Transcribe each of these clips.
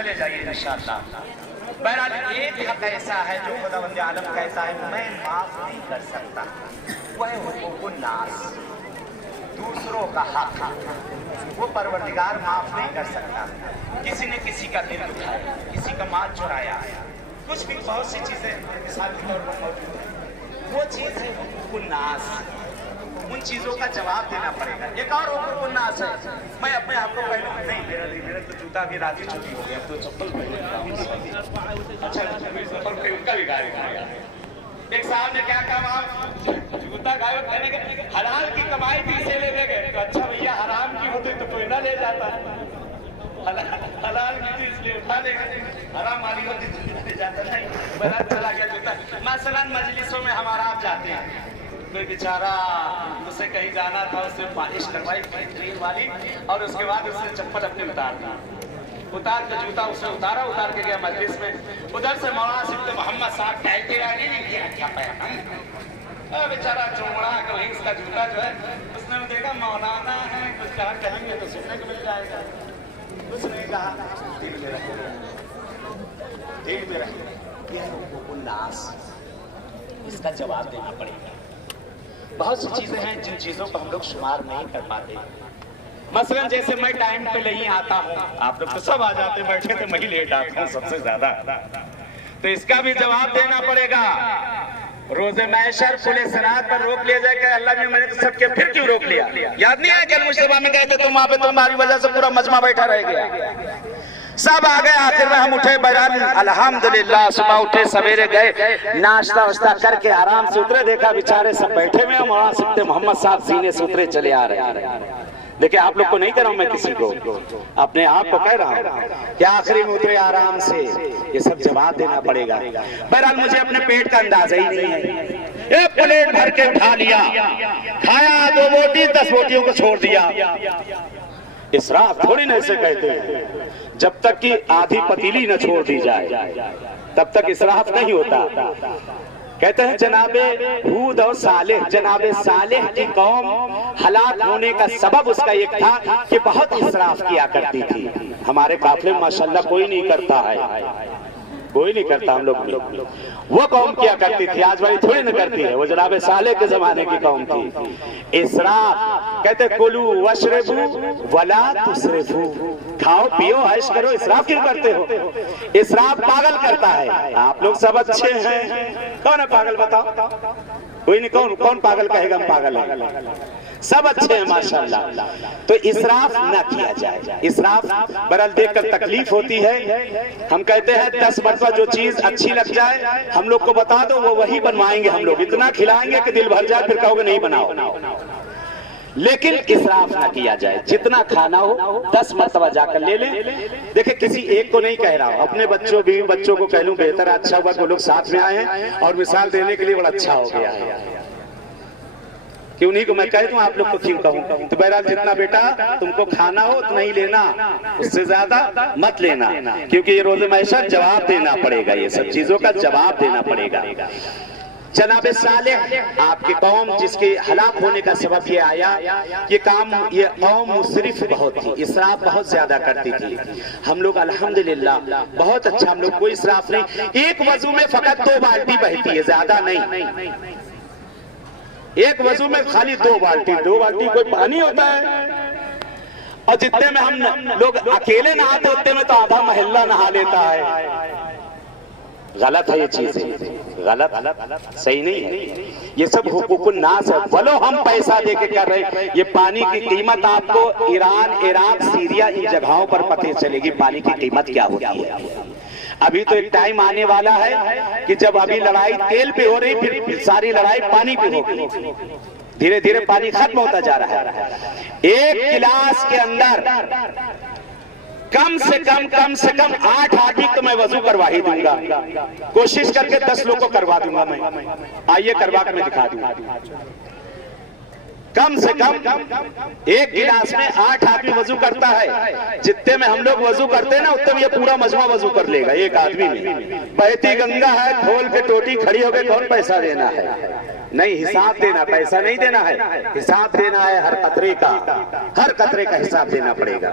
چلے جائیے انشاءاللہ۔ بہرحال ایک حق ایسا ہے جو خداوند عالم کہتا ہے میں معاف نہیں کر سکتا، وہ ہے حقوق الناس، دوسروں کا حق وہ پروردگار معاف نہیں کر سکتا۔ کسی نے کسی کا دل دکھایا، کسی کا مال چرایا، کچھ بھی بہت سی چیزیں مثال کے طور پر موجود ہیں، وہ چیز ہے حقوق الناس، ان چیزوں کا جواب دینا پڑے گا۔ ایک اور حقوق الناس ہے، میں اپنے آپ کو پہلے نہیں میرا تو جوتا بھی رات ہی چھوٹی ہو گیا، اب تو چپل پہنے اچھا چپل پہ ان کا بھی گائے گا۔ ایک صاحب نے کیا کہا، آپ جوتا گائے کہنے کے حلال کی کمائی بھی اسے لے گئے، تو اچھا بھیا حرام کی ہوتی تو کوئی نہ لے جاتا، حلال کی اس لیے اٹھا لے گئے، حرام والی ہوتی تو لے جاتا نہیں، بہت چلا گیا جوتا۔ مثلا مجلسوں میں ہمارا آپ جاتے ہیں، کوئی بیچارہ اسے کہیں جانا تھا، اس نے پالش کروائی بہترین والی، اور اس کے بعد اس نے چپل اپنے اتار دی، اتار کے جوتا اسے اتار کے گیا مجلس میں، ادھر سے مولانا صفت محمد صاحب کہتے آگے نہیں کیا کیا پیغام، بیچارہ چوڑا کہ وہیں اس کا جوتا جو ہے، اس نے دیکھا مولانا ہے، کچھ کہا کہیں گے تو سننے کو مل جائے گا، اس نے کہا دل میں رکھے، دل میں رکھے، یہ حقوق الناس، اس کا جواب دینا پڑے گا۔ بہت سی چیزیں ہیں جن چیزوں کو ہم لوگ شمار نہیں کر پاتے، مثلا جیسے میں ٹائم پہ نہیں آتا ہوں، آپ لوگ تو سب آ جاتے، بیٹھے تھے میں ہی لیٹ آتا ہوں سب سے زیادہ، تو اس کا بھی جواب دینا پڑے گا۔ روز محشر پورے صراط پر روک لیا جائے کہ اللہ میں نے تو سب کے پھر کیوں روک لیا؟ یاد نہیں آیا کہ المجتبیٰ میں کہتے تم وہاں پہ تمہاری وجہ سے پورا مجمع بیٹھا رہ گیا، سب آ گئے، آخر میں ہم اٹھے، بہرحال الحمدللہ صبح اٹھے سویرے گئے، ناشتہ واشتہ کر کے آرام سے اترے، دیکھا بیچارے سب بیٹھے ہوئے، مولانا صفت محمد صاحب سینے سے اترے چلے آ رہے ہیں۔ دیکھیں آپ لوگ کو نہیں کہہ رہا ہوں میں کسی کو، اپنے آپ کو کہہ رہا ہوں کہ آخری میں اترے آرام سے، یہ سب جواب دینا پڑے گا۔ بہرحال مجھے اپنے پیٹ کا اندازہ ہی نہیں ہے، ایک پلیٹ بھر کے اٹھا لیا، کھایا 2 روٹی 10 روٹیوں کو چھوڑ دیا۔ اسراف تھوڑی نہ اسے کہتے ہیں، جب تک کہ آدھی پتیلی نہ چھوڑ دی جائے تب تک اسراف نہیں ہوتا۔ کہتے ہیں جناب ہود اور صالح، جناب صالح کی قوم ہلاک ہونے کا سبب اس کا ایک تھا کہ بہت اسراف کیا کرتی تھی۔ ہمارے قافلے میں ماشاءاللہ کوئی نہیں کرتا ہے، کوئی نہیں کرتا، ہم لوگ وہ قوم کیا کرتی تھی، آج والی تھوڑی نہ کرتی ہے، وہ جناب صالح کے زمانے کی قوم تھی۔ اسراف کہتے کلو واشربو ولا تسرفو، کھاؤ پیو عیش کرو، اسراف کیوں کرتے ہو؟ اسراف پاگل کرتا ہے۔ آپ لوگ سب اچھے ہیں، کون ہے پاگل بتاؤ؟ کوئی نہیں، کون پاگل کہے گا ہم پاگل ہیں؟ سب اچھے ہیں ماشاءاللہ۔ تو اسراف نہ کیا جائے، اسراف برحال دیکھ کر تکلیف ہوتی ہے۔ ہم کہتے ہیں 10 مرتبہ جو چیز اچھی لگ جائے ہم لوگ کو بتا دو، وہ وہی بنوائیں گے، ہم لوگ اتنا کھلائیں گے کہ دل بھر جائے، پھر کہو گے نہیں بناؤ۔ لیکن اسراف نہ کیا جائے، جتنا کھانا ہو 10 مرتبہ جا کر لے لیں۔ دیکھیں کسی ایک کو نہیں کہہ رہا ہوں، اپنے بچوں بیوی بچوں کو کہہ لوں بہتر اچھا ہوا کہ وہ لوگ ساتھ میں آئے ہیں اور مثال دینے کے لیے بڑا اچھا ہو گیا ہے کہ انہی کو میں کہہ دوں آپ لوگ کو کیوں کہوں۔ تو بہرحال جتنا بیٹا تم کو کھانا ہو اتنا ہی لینا، اس سے زیادہ مت لینا، کیونکہ یہ روز محشر جواب دینا پڑے گا، یہ سب چیزوں کا جواب دینا پڑے گا۔ جناب صالح آپ کی قوم جس کے ہلاک ہونے کا سبب یہ آیا، یہ قوم مسرف بہت تھی، اسراف بہت زیادہ کرتی تھی۔ ہم لوگ الحمدللہ بہت اچھا، ہم لوگ کوئی اسراف نہیں، ایک وضو میں فقط 2 بالٹی بہتی ہے، زیادہ نہیں، ایک وضو میں خالی 2 بالٹی کوئی پانی ہوتا ہے، اور جتنے میں ہم لوگ اکیلے نہاتے اتنے میں تو آدھا محلہ نہا لیتا ہے۔ غلط ہے یہ چیز، غلط، صحیح نہیں ہے، یہ سب حقوق الناس ہے۔ ولو ہم پیسہ دے کے کر رہے ہیں، یہ پانی کی قیمت آپ کو ایران، عراق، سیریا ان جگہوں پر پتہ چلے گی پانی کی قیمت کیا ہوتی ہے۔ ابھی تو ایک ٹائم آنے والا ہے کہ جب ابھی لڑائی تیل پہ ہو رہی، پھر ساری لڑائی پانی پہ ہوگی، دھیرے دھیرے پانی ختم ہوتا جا رہا ہے۔ ایک گلاس کے اندر کم سے کم 8 آدمی تو میں وضو کروا ہی دوں گا، کوشش کر کے 10 لوگ کو کروا دوں گا میں، آئیے کروا کے میں دکھا دوں گا۔ کم سے کم ایک گلاس میں 8 آدمی وضو کرتا ہے، جتنے میں ہم لوگ وضو کرتے ہیں نا اتنے میں یہ پورا مجمع وضو کر لے گا ایک آدمی میں۔ بہتی گنگا ہے، کھول کے ٹوٹی کھڑی ہو گئی، کون پیسہ دینا ہے؟ نہیں، حساب دینا، پیسہ نہیں دینا ہے، حساب دینا ہے ہر قطرے کا، ہر قطرے کا حساب دینا پڑے گا۔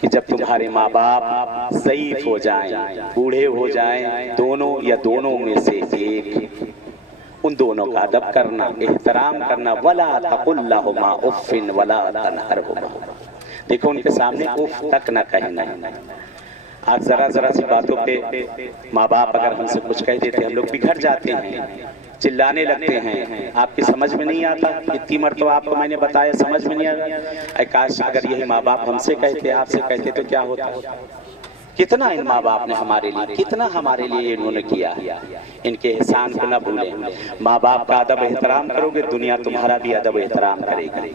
کہ جب تمہارے ماں باپ ضعیف ہو جائیں، بوڑھے ہو جائیں، دونوں یا دونوں میں سے ایک، ان دونوں کا ادب کرنا، احترام کرنا، وَلَا تَقُلْ لَهُمَا اُفٍّ وَلَا تَنْهَرْهُمَا، دیکھو ان کے سامنے اف تک نہ کہنا۔ آج ذرا سی باتوں پہ ماں باپ اگر ہم سے کچھ کہہ دیتے ہم لوگ بگھر جاتے ہیں، چلانے لگتے ہیں، آپ کی سمجھ میں نہیں آتا، اتنی مرتبہ آپ کو میں نے بتایا سمجھ میں نہیں آتا۔ اے کاش اگر یہی ماں باپ ہم سے کہتے، آپ سے کہتے تو کیا ہوتا؟ کتنا ان ماں باپ نے ہمارے لیے، کتنا ہمارے لیے انہوں نے کیا، ان کے احسان کو نہ بھولیں۔ ماں باپ کا ادب احترام کرو گے، دنیا تمہارا بھی ادب احترام کرے گی۔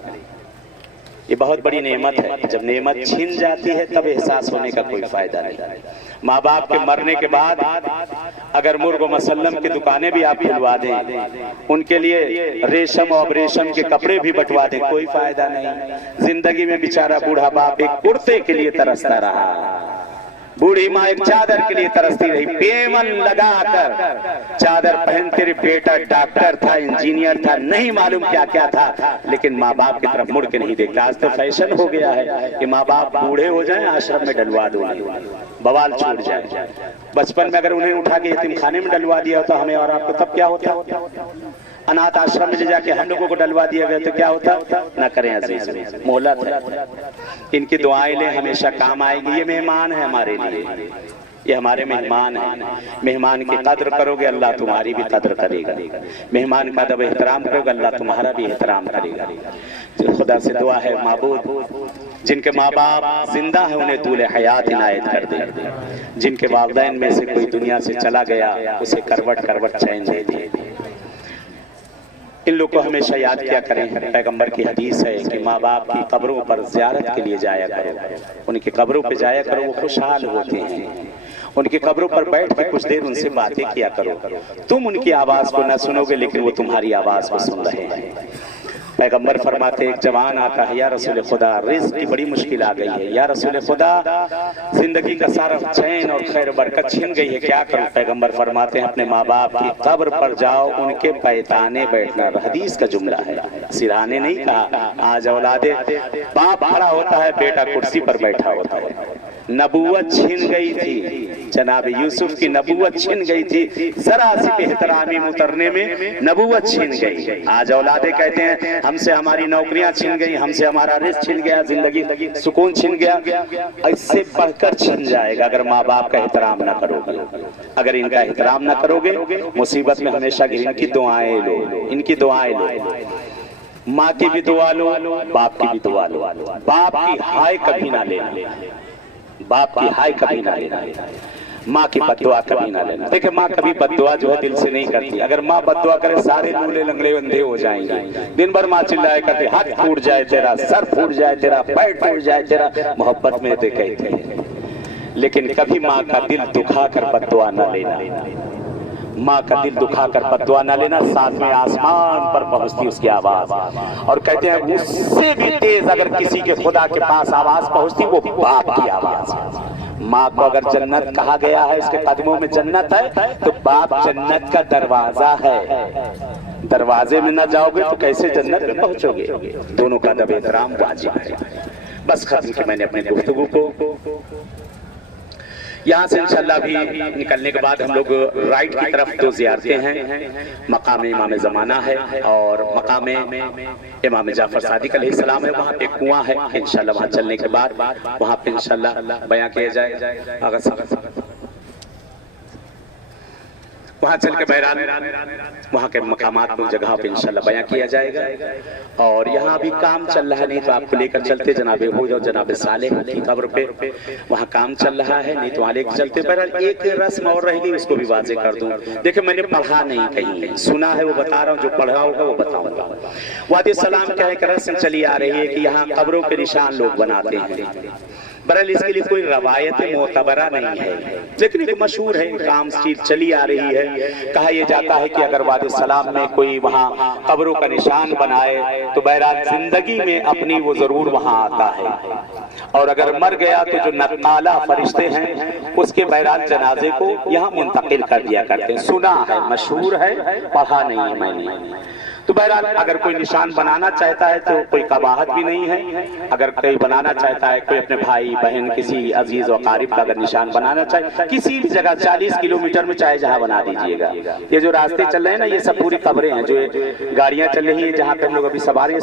یہ بہت بڑی نعمت ہے، جب نعمت چھن جاتی ہے تب احساس ہونے کا کوئی فائدہ نہیں۔ ماں باپ کے مرنے کے بعد اگر مرغ و مسلم کی دکانیں بھی آپ کھلوا دیں، ان کے لیے ریشم اور ریشم کے کپڑے بھی بٹوا دیں، کوئی فائدہ نہیں۔ زندگی میں بیچارہ بوڑھا باپ ایک کرتے کے لیے ترستا رہا، بوڑھی ماں ایک چادر کے لیے ترستی رہی، پیمن لگا کر چادر پہن، تیرے بیٹا ڈاکٹر تھا، انجینئر تھا، نہیں معلوم کیا کیا تھا، لیکن ماں باپ کی طرف مڑ کے نہیں دیکھتا۔ آج تو فیشن ہو گیا ہے کہ ماں باپ بوڑھے ہو جائیں آشرم میں ڈلوا دو، بوال چھوٹ جائے۔ بچپن میں اگر انہیں اٹھا کے یتیم خانے میں ڈلوا دیا ہوتا ہمیں اور آپ کو، تب کیا ہوتا؟ انات آشرم میں لے جا کے ہم لوگوں کو ڈلوا دیا گیا تو کیا ہوتا؟ نہ کریں عزیز، مہلت ہے۔ ان کی دعائیں لیں، ہمیشہ کام آئے گی۔ یہ مہمان ہے ہمارے لیے، یہ ہمارے مہمان ہیں۔ مہمان کی قدر کرو گے اللہ تمہاری بھی قدر کرے گا، مہمان کا ادب احترام کرو گے اللہ تمہارا بھی احترام کرے گا۔ خدا سے دعا ہے معبود جن کے ماں باپ زندہ ہیں انہیں طول حیات عنایت کر دے، جن کے والدین میں سے کوئی دنیا سے چلا گیا اسے کروٹ کروٹ چین دے دے۔ ان لوگ کو ہمیشہ یاد کیا کریں، پیغمبر کی حدیث ہے کہ ماں باپ کی قبروں پر زیارت کے لیے جایا کرو، ان کی قبروں پہ جایا کرو، وہ خوشحال ہوتے ہیں۔ ان کی قبروں پر بیٹھ کے کچھ دیر ان سے باتیں کیا کرو، تم ان کی آواز کو نہ سنو گے لیکن وہ تمہاری آواز کو سن رہے ہیں۔ پیغمبر فرماتے ایک جوان آتا ہے، یا رسول خدا رزق کی بڑی مشکل آ گئی ہے، یا رسول خدا زندگی کا سارا چین اور خیر برکت چھن گئی ہے، کیا کروں؟ پیغمبر فرماتے ہیں اپنے ماں باپ کی قبر پر جاؤ، ان کے پیتانے بیٹھنا۔ حدیث کا جملہ ہے، سرانے نہیں کہا۔ آج اولادے باپ کھڑا ہوتا ہے، بیٹا کرسی پر بیٹھا ہوتا ہے۔ نبوت چھن گئی تھی، جناب یوسف کی نبوت چھن گئی تھی، ذرا سی احترامی اترنے میں نبوت چھن گئی۔ آج اولادے کہتے ہیں ہم سے ہماری نوکریاں چھن گئی، ہم سے ہمارا رزق چھن گیا، زندگی سکون چھن گیا۔ اس سے بڑھ کر چھن جائے گا اگر ماں باپ کا احترام نہ کرو گے۔ اگر ان کا احترام نہ کرو گے مصیبت میں ہمیشہ ان کی دعائیں لو، ان کی دعائیں لو۔ ماں کی بھی دعا لو، باپ کی بھی دعا لو۔ باپ کی ہائے کبھی نہ لینا، باپ کی ہائے کبھی نہ لینا، ماں کی بد دعا کبھی نہ لینا۔ دیکھیں ماں کبھی بد دعا جو ہے دل سے نہیں کرتی، اگر ماں بد دعا کرے سارے لولے لنگڑے اندھے ہو جائیں گے۔ دن بھر ماں چلائے کرتے ہاتھ پھوٹ جائے تیرا، سر پھوٹ جائے تیرا، پیر پھوٹ جائے تیرا، محبت میں دے کہتے ہیں۔ لیکن کبھی ماں کا دل دکھا کر بد دعا نہ لینا، ماں کا دل دکھا کر بد دعا نہ لینا۔ ساتھ میں آسمان پر پہنچتی اس کی آواز، اور کہتے ہیں اس سے بھی تیز اگر کسی کے خدا کے پاس آواز پہنچتی وہ باپ کی آواز ہے۔ ماں کو اگر جنت کہا گیا ہے، اس کے قدموں میں جنت ہے، تو باپ جنت کا دروازہ ہے۔ دروازے میں نہ جاؤ گے تو کیسے جنت میں پہنچو گے؟ دونوں کا ادب احترام واجب ہے۔ بس ختم کی میں نے اپنی گفتگو کو۔ یہاں سے انشاءاللہ بھی نکلنے کے بعد ہم لوگ رائٹ کی طرف دو زیارتیں ہیں، مقام امام زمانہ ہے اور مقام امام جعفر صادق علیہ السلام ہے۔ وہاں پہ ایک کنواں ہے، انشاءاللہ وہاں چلنے کے بعد وہاں پہ انشاءاللہ بیان کیا جائے۔ وہاں چل کے بہرحال وہاں کے مقامات کو جگہ پہ انشاءاللہ بیان کیا جائے گا۔ اور یہاں ابھی کام چل رہا ہے، نہیں تو آپ کو لے کر چلتے جناب ہود اور جناب صالح کی قبر پہ، وہاں کام چل رہا ہے، نہیں تو وہاں لے کے چلتے۔ بہرحال ایک رسم اور رہ گئی، اس کو بھی واضح کر دوں۔ دیکھیں میں نے پڑھا نہیں کہیں، سنا ہے وہ بتا رہا ہوں، جو پڑھا ہوگا وہ بتاؤں گا۔ وادی السلام کا ایک رسم چلی آ رہی ہے کہ یہاں قبروں کے نشان لوگ بناتے ہیں۔ بہرحال اس کے لیے کوئی روایت معتبرہ نہیں ہے، لیکن ایک مشہور ہے، کام چیز چلی آ رہی ہے۔ کہا یہ جاتا ہے کہ اگر وادی السلام میں کوئی وہاں قبروں کا نشان بنائے تو بہرحال زندگی میں اپنی وہ ضرور وہاں آتا ہے، اور اگر مر گیا تو جو نقالہ فرشتے ہیں اس کے بہرحال جنازے کو یہاں منتقل کر دیا کرتے ہیں۔ سنا ہے، مشہور ہے، پڑھا نہیں ہے میں نے۔ تو بہرحال اگر کوئی نشان بنانا چاہتا ہے تو کوئی قباحت بھی نہیں ہے. اگر کوئی بنانا چاہتا ہے، کوئی اپنے بھائی بہن کسی عزیز و قارب کا اگر نشان بنانا چاہے کسی بھی جگہ 40 کلومیٹر میں چاہے جہاں بنا دیجئے گا. یہ جو راستے چل رہے ہیں نا، یہ سب پوری قبریں ہیں. جو گاڑیاں چل رہی ہیں جہاں پہ ہم لوگ ابھی سوار ہیں،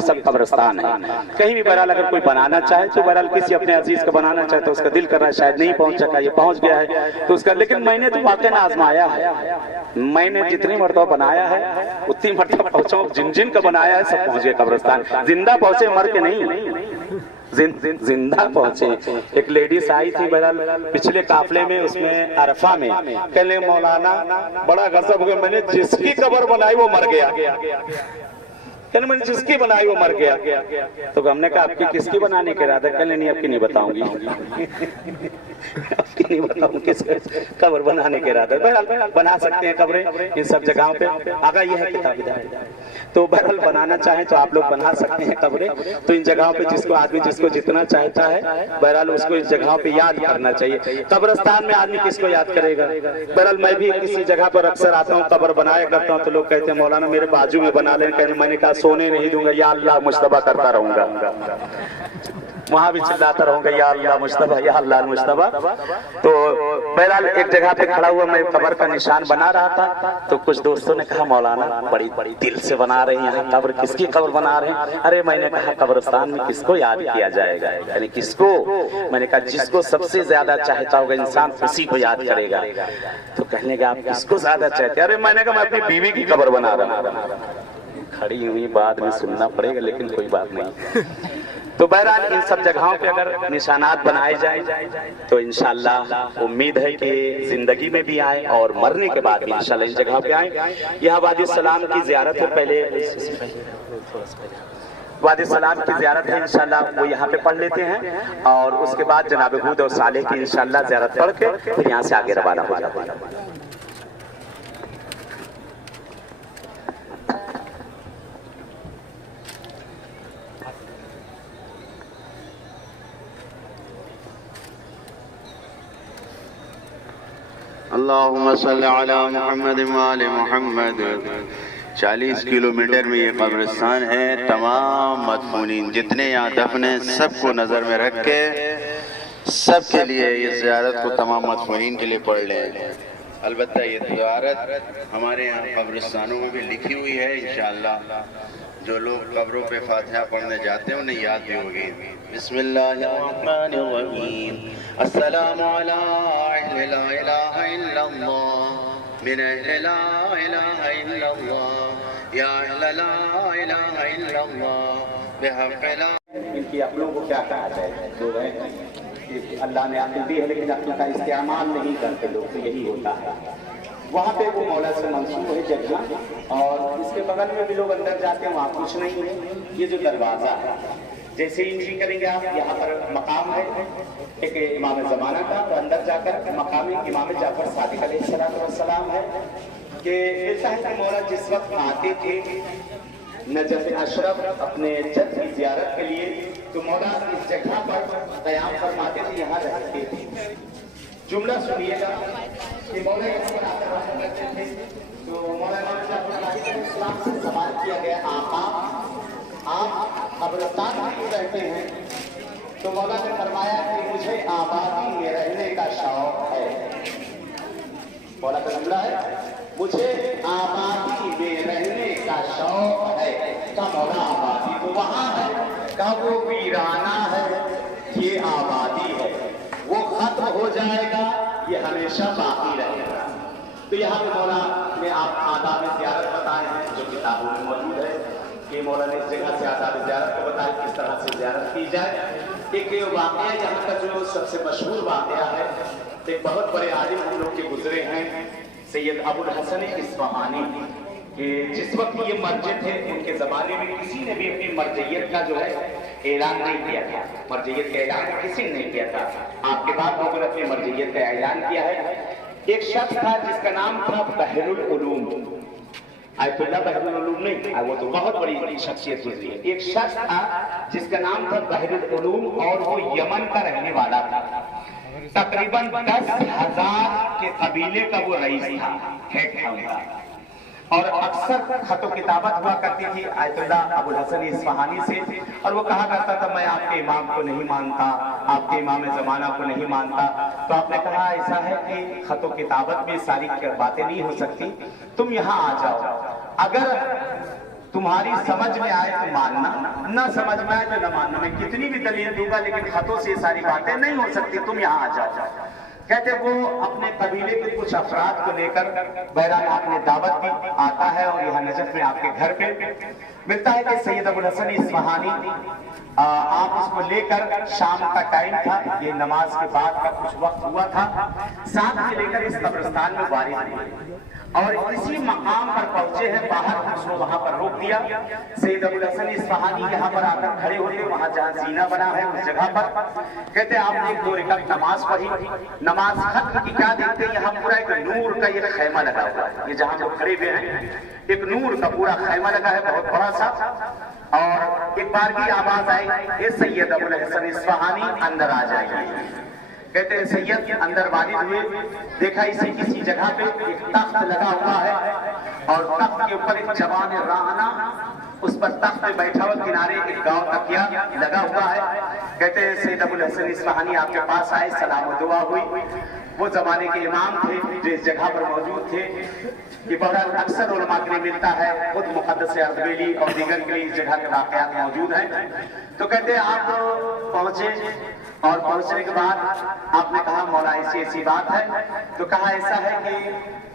سب قبرستان ہیں. کہیں بھی بہرحال اگر کوئی بنانا چاہے تو بہرحال کسی اپنے عزیز کا بنانا چاہے تو اس کا دل کر رہا ہے شاید نہیں پہنچ سکا، یہ پہنچ گیا ہے تو اس کا. لیکن میں نے تو واقعی آزمایا ہے. میں نے جتنی مرتبہ بنایا ہے اتنی مرتبہ پہنچا. جن کا بنایا ہے سب پہنچ گئے قبرستان. زندہ پہنچے، مر کے نہیں، زندہ پہنچے. ایک لیڈیز آئی تھی بہرحال پچھلے قافلے میں، اس میں عرفہ میں، کہنے مولانا بڑا غضب ہو گیا، میں نے جس کی قبر بنائی وہ مر گیا. کہنے میں نے جس کی بنائی وہ مر گیا. تو ہم نے کہا آپ کی کس کی بنانے کے ارادہ؟ کہنے نہیں، آپ کی نہیں بتاؤں گی، آپ کی نہیں بتاؤں کس قبر بنانے کے ارادہ. بہرحال بنا سکتے ہیں قبریں ان سب جگہوں پہ. آگا یہ ہے کتاب ہدایت. تو بہرحال بنانا چاہیں تو آپ لوگ بنا سکتے ہیں قبریں. تو ان جگہوں پہ جس کو آدمی جس کو جتنا چاہتا ہے بہرحال اس کو اس جگہوں پہ یاد کرنا چاہیے. قبرستان میں آدمی کس کو یاد کرے گا؟ بہرحال میں بھی کسی جگہ پر اکثر آتا ہوں، قبر بنایا کرتا ہوں تو لوگ کہتے ہیں مولانا میرے بازو میں بنا لیں. کہنے میں نے کہا سونے نہیں دوں گا، یا اللہ مجتبیٰ کرتا رہوں گا. وہاں بھی چلاتا رہوں گا یا اللہ مجتبیٰ، یا اللہ مجتبیٰ. تو بہرحال ایک جگہ پہ کھڑا ہوا میں قبر کا نشان بنا رہا تھا تو کچھ دوستوں نے کہا مولانا بڑی دل سے بنا رہے ہیں، یہاں قبر کس کی قبر بنا رہے ہیں؟ ارے میں نے کہا قبرستان میں کس کو یاد کیا جائے گا؟ یعنی کس کو؟ میں نے کہا جس کو سب سے زیادہ چاہتا ہوگا انسان اسی کو یاد کرے گا. تو کہنے گا آپ کس کو زیادہ چاہتے ہیں؟ ارے میں نے کہا میں اپنی بیوی کی قبر بنا رہا ہوں. کھڑی ہوئی بعد میں سننا پڑے گا لیکن کوئی بات نہیں. تو بہرحال ان سب جگہوں پہ اگر نشانات بنائے جائیں تو انشاءاللہ امید ہے کہ زندگی میں بھی آئیں اور مرنے کے بعد بھی انشاءاللہ ان جگہوں پہ آئیں. یہاں وادی السلام کی زیارت ہے. پہلے وادی السلام کی زیارت ہے انشاءاللہ وہ یہاں پہ پڑھ لیتے ہیں اور اس کے بعد جناب ہود اور صالح کی انشاءاللہ زیارت پڑھ کے پھر یہاں سے آگے روانہ ہو جاتے ہیں. اللہم صلی علی محمد وآل محمد. 40 کلومیٹر میں یہ قبرستان ہے. تمام مدفونین جتنے یہاں دفن ہیں سب کو نظر میں رکھ کے سب کے لیے یہ زیارت کو تمام مدفونین کے لیے پڑھ لیں. البتہ یہ زیارت ہمارے یہاں قبرستانوں میں بھی لکھی ہوئی ہے. انشاءاللہ جو لوگ قبروں پہ فاتحہ پڑھنے جاتے ہیں انہیں یاد بھی ہوگی. بسم اللہ الرحمن الرحیم. السلام علی اہل لا الہ الا اللہ من اہل لا الہ الا اللہ یا اہل لا الہ الا اللہ بحق لا. ان کی عقلوں کو کیا کہا جائے؟ جو ہے اللہ نے عقل دی ہے لیکن عقل کا استعمال نہیں کرتے لوگ، تو یہی ہوتا ہے. وہاں پہ وہ مولا سے منسوب ہے جگہ اور اس کے بغل میں بھی لوگ اندر جاتے ہیں، وہاں کچھ نہیں ہے. یہ جو دروازہ ہے جیسے انٹری کریں گے آپ، یہاں پر مقام ہے ایک امام زمانہ کا، تو اندر جا کر مقام امام جعفر صادق علیہ السلام ہے کہ ایسا ہے کہ مولا جس وقت آتے تھے نجف اشرف اپنے جد کی زیارت کے لیے تو مولا اس جگہ پر قیام فرماتے تھے، یہاں رہتے تھے. جملہ سنیے گا کہ مولا یہاں پر آتے کرتے تھے تو مولانا اسلام سے سوال کیا گیا آپ قبرستان میں کیوں رہتے ہیں؟ تو مولا نے فرمایا کہ مجھے آبادی میں رہنے کا شوق ہے. مولا کا جملہ ہے مجھے آبادی میں رہنے کا شوق ہے. کا مولا آبادی تو وہاں ہے، کا وہ ویرانہ ہے، یہ آبادی ہے، وہ ختم ہو جائے گا، یہ ہمیشہ باقی رہے گا. تو یہاں پہ مولا نے آپ آداب زیارت بتائے ہیں جو کتابوں میں موجود ہے کہ مولا نے اس جگہ سے آداب زیارت کو بتایا کس طرح سے زیارت کی جائے. ایک واقعہ یہاں کا جو سب سے مشہور واقعہ ہے، ایک بہت بڑے عالم ہم لوگ کے گزرے ہیں سید ابو الحسن اصفہانی، کہ جس وقت یہ مرجع تھے ان کے زمانے میں کسی نے بھی اپنی مرجعیت کا جو ہے اعلان نہیں کیا تھا. مرجعیت کا اعلان کسی نے نہیں کیا تھا. آپ کے بعد لوگوں نے اپنی مرجعیت کا اعلان کیا ہے. ایک شخص تھا جس کا نام تھا بحر العلوم. آیت اللہ بحر العلوم نہیں، وہ تو بہت بڑی شخصیت گزری ہے. ایک شخص تھا جس کا نام تھا بحر العلوم اور وہ یمن کا رہنے والا تھا. تقریباً 10,000 کے قبیلے کا وہ رئیس تھا، ہیڈ تھا ان کا. اور اکثر خط و کتابت ہوا کرتی تھی آیت اللہ ابو الحسن اصفہانی سے، اور وہ کہا کرتا تھا میں آپ کے امام کو نہیں مانتا، آپ کے امام زمانہ کو نہیں مانتا۔ تو آپ نے کہا ایسا ہے کہ خط و کتابت میں ساری باتیں نہیں ہو سکتی، تم یہاں آ جاؤ، اگر تمہاری سمجھ میں آئے تو ماننا، نہ سمجھ میں آئے تو نہ ماننا، میں کتنی بھی دلیل دوں گا لیکن خطوں سے یہ ساری باتیں نہیں ہو سکتی، تم یہاں آ جاؤ۔ کہتے وہ اپنے قبیلے کے کچھ افراد کو لے کر بہرحال آپ نے دعوت دی، آتا ہے اور یہاں نجف میں آپ کے گھر پہ ملتا ہے کہ سید ابو الحسن اصفہانی آپ اس کو لے کر، شام کا ٹائم تھا، یہ نماز کے بعد کا کچھ وقت ہوا تھا، ساتھ میں لے کر اس قبرستان میں وارد ہوئے اور اسی مقام پر پہنچے ہیں، باہر اس کو وہاں پر روک دیا۔ سید ابو الحسن اصفہانی یہاں پر آ کر کھڑے ہوتے، وہاں جہاں زینہ بنا ہے اس جگہ پر، کہتے آپ نے ایک دو رکعت نماز پڑھی، نماز ختم کی، کیا دیکھتے ہیں یہاں پورا ایک نور کا یہ خیمہ لگا ہوا ہے، یہ جہاں ہم کھڑے ہوئے ہیں ایک نور کا پورا خیمہ لگا ہے بہت بڑا سا، اور ایک بار کی آواز آئی اے سید ابو الحسن اصفہانی اندر آ جائیے۔ کہتے ہیں سید اندر وارد ہوئے، دیکھا کسی جگہ پہ ایک تخت لگا ہوا ہے اور تخت کے اوپر ایک جوان راہنہ اس پر تخت پہ بیٹھا ہوا، کنارے ایک گاؤں تکیا لگا ہوا ہے۔ کہتے ہیں سید ابو الحسن اصفہانی آپ کے پاس آئے، سلام و دعا ہوئی۔ وہ زمانے کے امام تھے جو اس جگہ پر موجود تھے، یہ بہرحال اکثر علماء کے لیے ملتا ہے، خود مقدس اردبیلی اور دیگر کے لیے اس جگہ کے واقعات موجود ہیں۔ تو کہتے ہیں آپ پہنچے اور پہنچنے کے بعد آپ نے کہا مولا ایسی بات ہے، تو کہا ایسا ہے کہ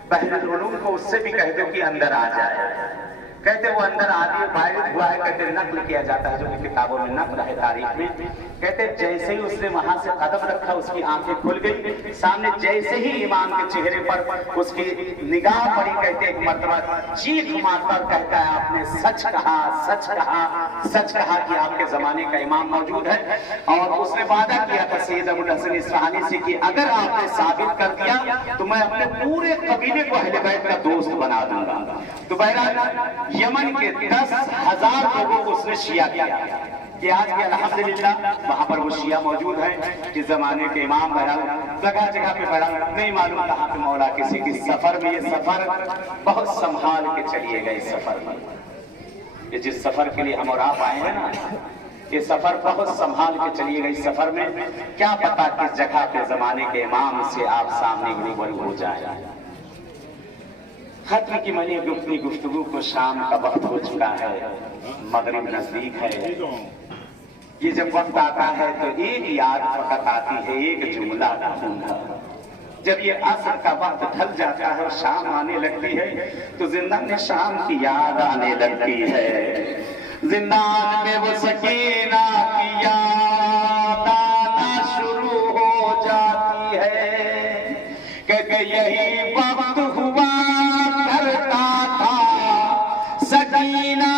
بحر العلوم کو اس سے بھی کہہ دو کہ اندر آ جائے۔ کہتے وہ اندر آدمی باہر ہوا ہے، کہتے نقل کیا جاتا ہے جو کہ کتابوں میں نقل ہے تاریخ میں، کہتے جیسے ہی اس نے وہاں سے قدم رکھا اس کی آنکھیں کھل گئی، سامنے جیسے ہی امام کے چہرے پر اس کی نگاہ پڑی، کہتے ایک مرتبہ چیخ مار کر کہتا ہے آپ نے سچ کہا، سچ کہا، سچ کہا کہ آپ کے زمانے کا امام موجود ہے۔ اور اس نے وعدہ کیا تھا سید ابو الحسن اصفہانی سے کہ اگر آپ نے ثابت کر دیا تو میں اپنے پورے قبیلے کو اہل بیت کا دوست بنا دوں گا۔ تو بہرحال یمن کے 10,000 لوگوں کو اس نے شیعہ کیا کہ آج بھی الحمدللہ وہاں پر وہ شیعہ موجود ہیں۔ اس زمانے کے امام بہرحال جگہ جگہ پہ بہرحال نہیں معلوم کہاں پہ مولا کسی کی سفر میں، یہ سفر بہت سنبھال کے چلیے گئے۔ اس سفر میں یہ جس سفر کے لیے ہم اور آپ آئے ہیں نا، یہ سفر بہت سنبھال کے چلیے گئے۔ اس سفر میں کیا پتا کس جگہ پہ زمانے کے امام سے آپ سامنے روبرو ہو جائے۔ ختم کی منی گفتگی گفتگو کو شام کا وقت ہو چکا ہے، مغرب نزدیک ہے۔ یہ جب وقت آتا ہے تو ایک یاد فقط آتی ہے، ایک جملہ آتا۔ جب یہ عصر کا وقت ڈھل جاتا ہے اور شام آنے لگتی ہے تو زندان شام کی یاد آنے لگتی ہے۔ زندان میں وہ سکینہ کی یاد آنا شروع ہو جاتی ہے کہ یہی وقت ہوا کرتا تھا سکینہ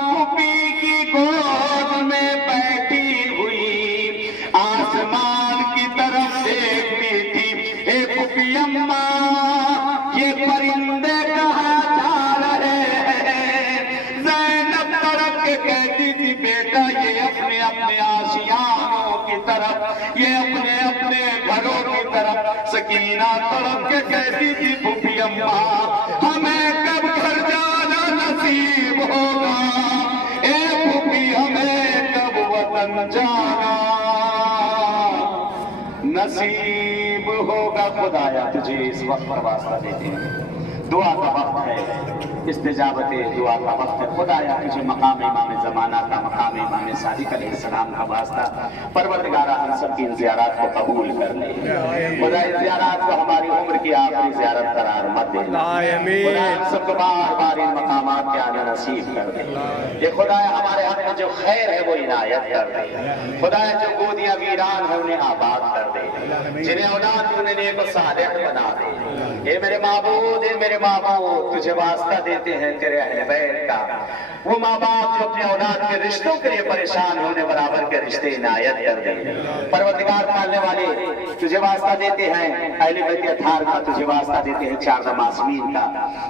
پھوپھی کی گود میں بیٹھی ہوئی، آسمان کی طرف دیکھتی تھی، اے پھوپھی اماں یہ پرندے کہاں جا رہے ہیں؟ زینب تڑپ کے کہتی تھی بیٹا یہ اپنے اپنے آشیانوں کی طرف، یہ اپنے اپنے گھروں کی طرف۔ سکینہ تڑپ کے کہتی تھی پھوپھی اماں ہمیں کب گھر جانا نصیب ہوگا، اے پھوپھی ہمیں کب وطن جانا نصیب ہوگا۔ خدایا تجھے اس وقت پر واسطہ دیتے ہیں، دعا کا وقت ہے، استجابت دعا کا وقت ہے۔ خدایا تجھے مقام امام زمانہ کا، مقام امام صادق علیہ السلام کا واسطہ، پروردگارہ ہم سب کی ان زیارات کو قبول کر لے۔ خدا ان زیارات کو ہماری عمر کی آخری زیارت قرار مت دے، خدا ہم سب کو بار بار ان مقامات کے آنا نصیب کر دے۔ یہ خدایا ہمارے حق میں جو خیر ہے وہ عنایت کر دے، خدایا جو گودیاں ویران ہیں انہیں آباد کر دے، جنہیں اولاد انہیں نیک و صالح بنا دے۔ اے میرے معبود، اے میرے معبود، تجھے واسطہ دیتے ہیں تیرے اہل بیت کا، وہ ماں باپ جو اپنے اولاد کے رشتوں کے لیے پریشان ہونے برابر کے رشتے عنایت کر دے۔ پروردگار پالنے والے تجھے واسطہ دیتے ہیں اہل بیت اطہار کا، تجھے واسطہ دیتے ہیں 4 معصومین کا۔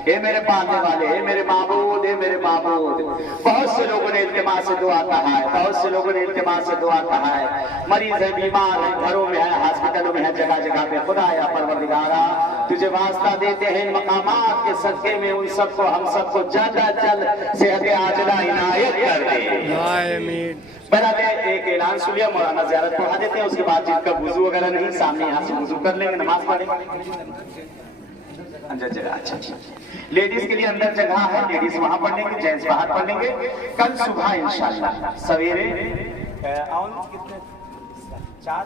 اے میرے پالنے والے، اے میرے معبود، اے میرے معبود، بہت سے لوگوں نے التماس سے دعا کہا ہے، بہت سے لوگوں نے التماس سے دعا کہا ہے، مریض ہیں، بیمار ہیں، گھروں میں ہیں، ہاسپٹلوں میں ہیں، جگہ جگہ پہ۔ خدایا پروردگارہ تجھے واسطہ دیتے ہیں مقامات کے صدقے میں ان سب کو ہم سب کو جلد از جلد صحت عاجلہ عنایت کر دے. آمین. برابر ایک اعلان سن لیا, مولانا زیارت پڑھا دیتے ہیں, اس کے بعد جن کا وضو وغیرہ نہیں سامنے یہاں سے وضو کر لیں گے, نماز پڑھیں گے. اندر جگہ اچھا ٹھیک. لیڈیز کے لیے اندر جگہ ہے, لیڈیز وہاں پڑھ لیں گے, جینٹس باہر پڑھ لیں گے. کل صبح انشاءاللہ سویرے کتنے 4